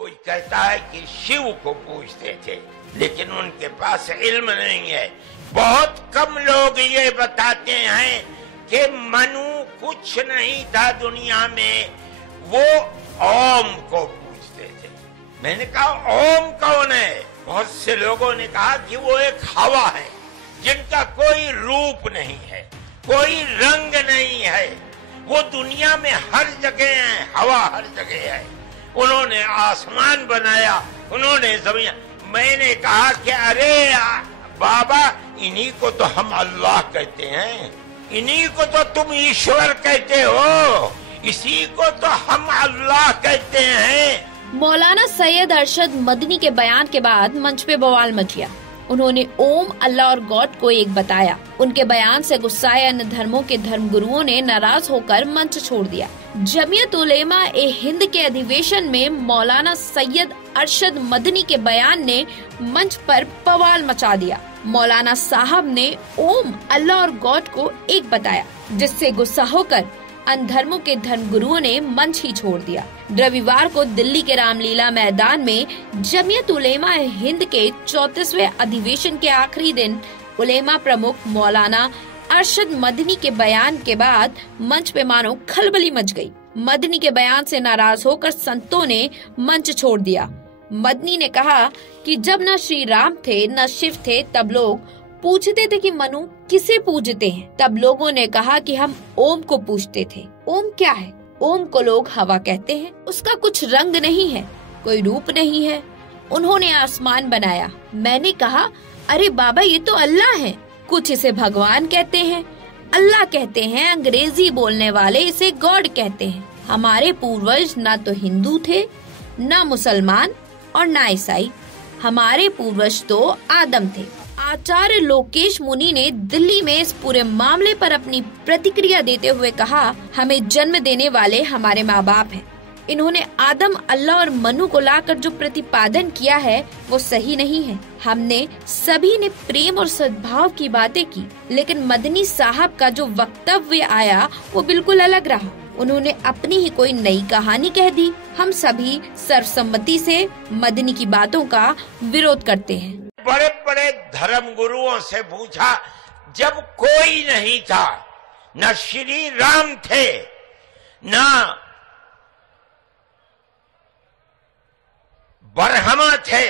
कोई कहता है कि शिव को पूजते थे, लेकिन उनके पास इल्म नहीं है। बहुत कम लोग ये बताते हैं कि मनु कुछ नहीं था दुनिया में, वो ओम को पूजते थे। मैंने कहा ओम कौन है? बहुत से लोगों ने कहा कि वो एक हवा है जिनका कोई रूप नहीं है, कोई रंग नहीं है, वो दुनिया में हर जगह है, हवा हर जगह है। उन्होंने आसमान बनाया, उन्होंने जमीन। मैंने कहा कि अरे बाबा, इन्हीं को तो हम अल्लाह कहते हैं, इन्हीं को तो तुम ईश्वर कहते हो, इसी को तो हम अल्लाह कहते हैं। मौलाना सैयद अरशद मदनी के बयान के बाद मंच पे बवाल मच गया। उन्होंने ओम, अल्लाह और गॉड को एक बताया। उनके बयान से गुस्साए अन्य धर्मों के धर्मगुरुओं ने नाराज होकर मंच छोड़ दिया। जमीयत उलेमा ए हिंद के अधिवेशन में मौलाना सैयद अरशद मदनी के बयान ने मंच पर बवाल मचा दिया। मौलाना साहब ने ओम, अल्लाह और गॉड को एक बताया, जिससे गुस्सा होकर अन्य धर्मों के धर्मगुरुओं ने मंच ही छोड़ दिया। रविवार को दिल्ली के रामलीला मैदान में जमीयत उलेमा हिंद के 34वें अधिवेशन के आखिरी दिन उलेमा प्रमुख मौलाना अरशद मदनी के बयान के बाद मंच पे मानो खलबली मच गई। मदनी के बयान से नाराज होकर संतों ने मंच छोड़ दिया। मदनी ने कहा कि जब न श्री राम थे न शिव थे, तब लोग पूछते थे कि मनु किसे पूजते हैं। तब लोगों ने कहा कि हम ओम को पूजते थे। ओम क्या है? ओम को लोग हवा कहते हैं। उसका कुछ रंग नहीं है, कोई रूप नहीं है। उन्होंने आसमान बनाया। मैंने कहा अरे बाबा, ये तो अल्लाह है। कुछ इसे भगवान कहते हैं, अल्लाह कहते हैं। अंग्रेजी बोलने वाले इसे गॉड कहते हैं। हमारे पूर्वज न तो हिंदू थे, न मुसलमान और न ईसाई। हमारे पूर्वज तो आदम थे। आचार्य लोकेश मुनि ने दिल्ली में इस पूरे मामले पर अपनी प्रतिक्रिया देते हुए कहा, हमें जन्म देने वाले हमारे माँ बाप हैं। इन्होंने आदम, अल्लाह और मनु को लाकर जो प्रतिपादन किया है वो सही नहीं है। हमने सभी ने प्रेम और सद्भाव की बातें की, लेकिन मदनी साहब का जो वक्तव्य आया वो बिल्कुल अलग रहा। उन्होंने अपनी ही कोई नई कहानी कह दी। हम सभी सर्वसम्मति से मदनी की बातों का विरोध करते हैं। बड़े बड़े धर्म गुरुओं से पूछा, जब कोई नहीं था, न श्री राम थे, न ब्रह्मा थे,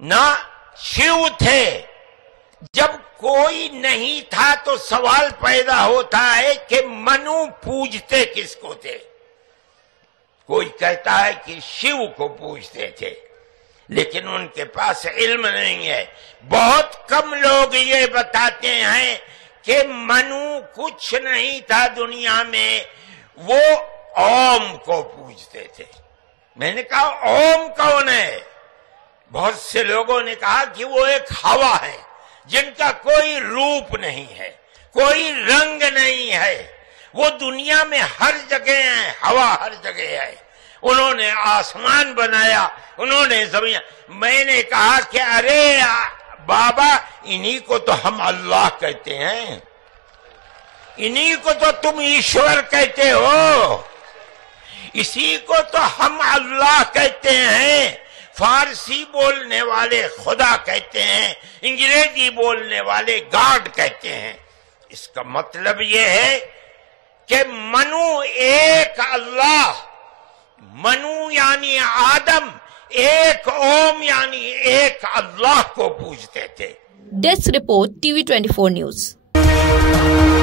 न शिव थे, जब कोई नहीं था तो सवाल पैदा होता है कि मनु पूजते किसको थे? कोई कहता है कि शिव को पूजते थे, लेकिन उनके पास इल्म नहीं है। बहुत कम लोग ये बताते हैं कि मनु कुछ नहीं था दुनिया में, वो ओम को पूजते थे। मैंने कहा ओम कौन है? बहुत से लोगों ने कहा कि वो एक हवा है जिनका कोई रूप नहीं है, कोई रंग नहीं है, वो दुनिया में हर जगह है, हवा हर जगह है। उन्होंने आसमान बनाया, उन्होंने जमीन। मैंने कहा कि अरे बाबा, इन्हीं को तो हम अल्लाह कहते हैं, इन्हीं को तो तुम ईश्वर कहते हो, इसी को तो हम अल्लाह कहते हैं। फारसी बोलने वाले खुदा कहते हैं, अंग्रेजी बोलने वाले गॉड कहते हैं। इसका मतलब ये है कि मनु एक अल्लाह, मनु यानी आदम, एक ओम यानी एक अल्लाह को पूजते थे। Desk report, TV 24 news.